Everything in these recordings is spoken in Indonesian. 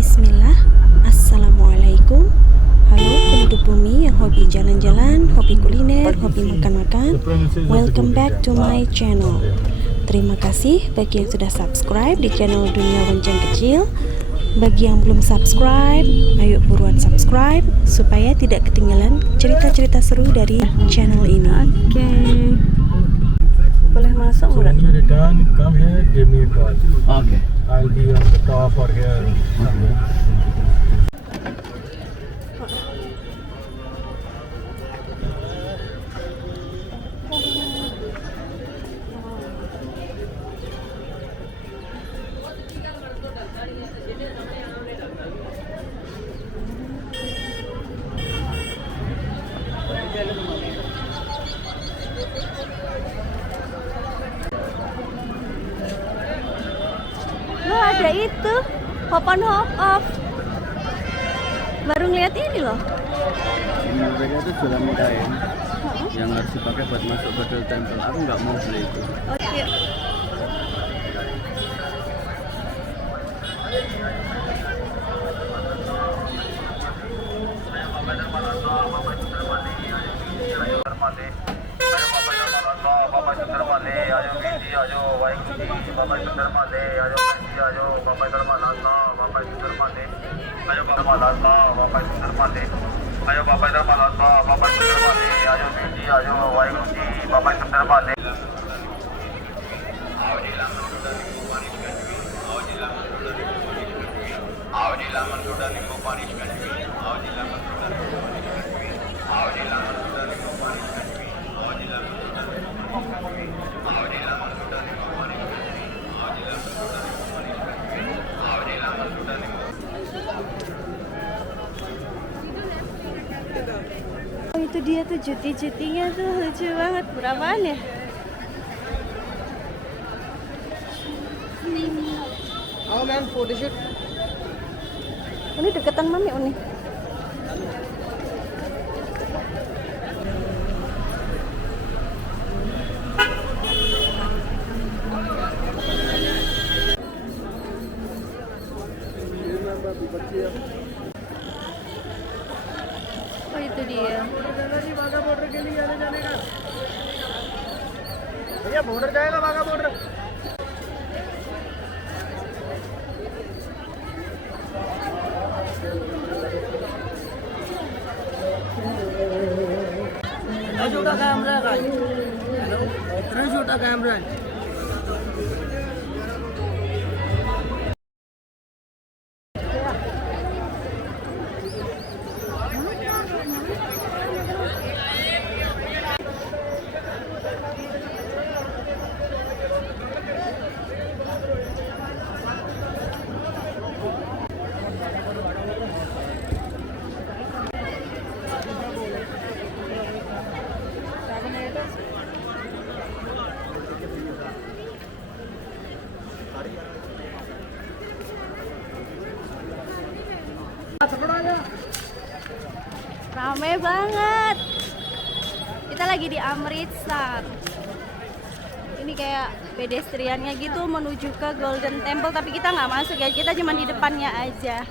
Bismillah, Assalamualaikum. Halo penduduk bumi yang hobi jalan-jalan, hobi kuliner, hobi makan-makan. Welcome back to my channel. Terima kasih bagi yang sudah subscribe di channel Dunia Lonceng Kecil. Bagi yang belum subscribe, ayo buruan subscribe supaya tidak ketinggalan cerita-cerita seru dari channel ini. Oke. Boleh masuk So nggak? when you return, come here, give me a call. Okay. I'll be on the top or here somewhere. Loh, ada itu hop on hop off. Baru ngeliat ini loh. Ini mereka tuh jualan kain yang harus dipakai buat masuk Godel Temple. Aku nggak mau beli itu. Oke. Oh, itu dia tuh cuti-cutinya tuh lucu banget. Berapaan ya? Oh man, photo shoot. Ini deketan mami Uni. Oh, itu dia. भैया बॉर्डर जाएगा बाघा बॉर्डर. छोटा कैमरा है इतना छोटा कैमरा है. Rame banget. Kita lagi di Amritsar. Ini kayak pedestriannya gitu menuju ke Golden Temple, tapi kita nggak masuk ya. Kita cuma di depannya aja.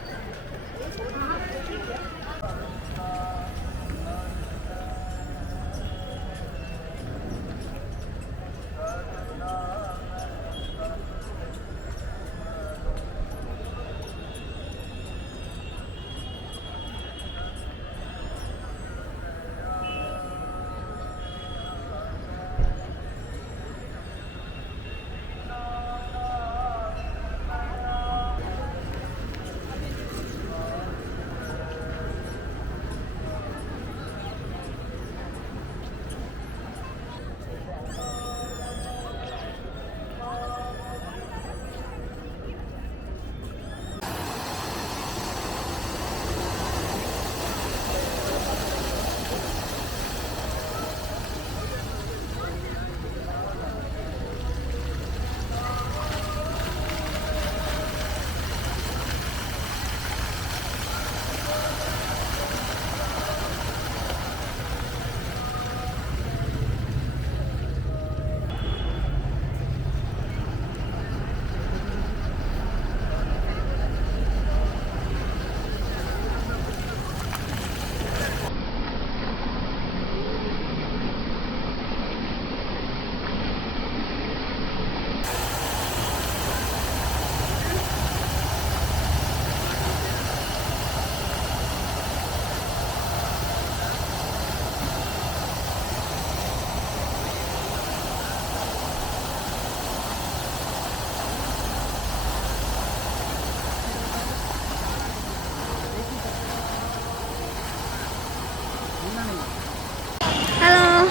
Halo.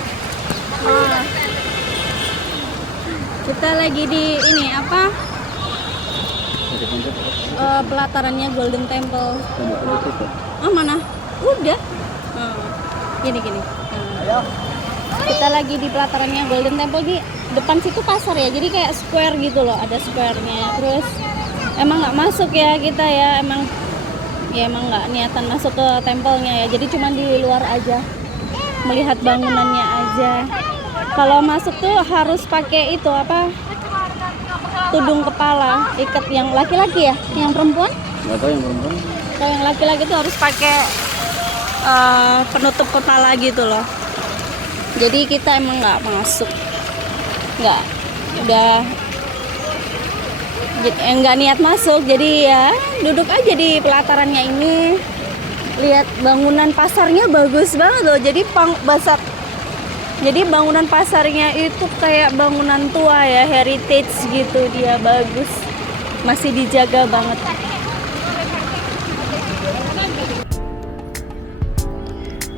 Kita lagi di ini apa? Pelatarannya Golden Temple. Mana? Udah. Gini. Kita lagi di pelatarannya Golden Temple. Di depan situ pasar ya. Jadi kayak square gitu loh. Ada square-nya. Terus emang nggak masuk ya kita ya. Emang nggak niatan masuk ke tempelnya ya. Jadi cuma di luar aja. Melihat bangunannya aja. Kalau masuk tuh harus pakai itu apa? Tudung kepala, ikat yang laki-laki ya, yang perempuan? Nggak tahu yang perempuan. Kalau yang laki-laki tuh harus pakai penutup kepala gitu loh. Jadi kita emang nggak masuk, nggak niat masuk. Jadi ya duduk aja di pelatarannya ini. Lihat bangunan pasarnya bagus banget loh. Jadi bangunan pasarnya itu kayak bangunan tua ya, heritage gitu, dia bagus, masih dijaga banget.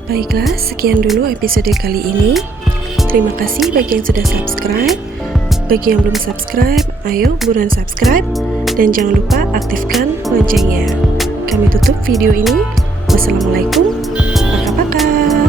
Baiklah, sekian dulu episode kali ini. Terima kasih bagi yang sudah subscribe. Bagi yang belum subscribe, ayo buruan subscribe. Dan jangan lupa aktifkan loncengnya. Kami tutup video ini. Wassalamualaikum. Paka-paka.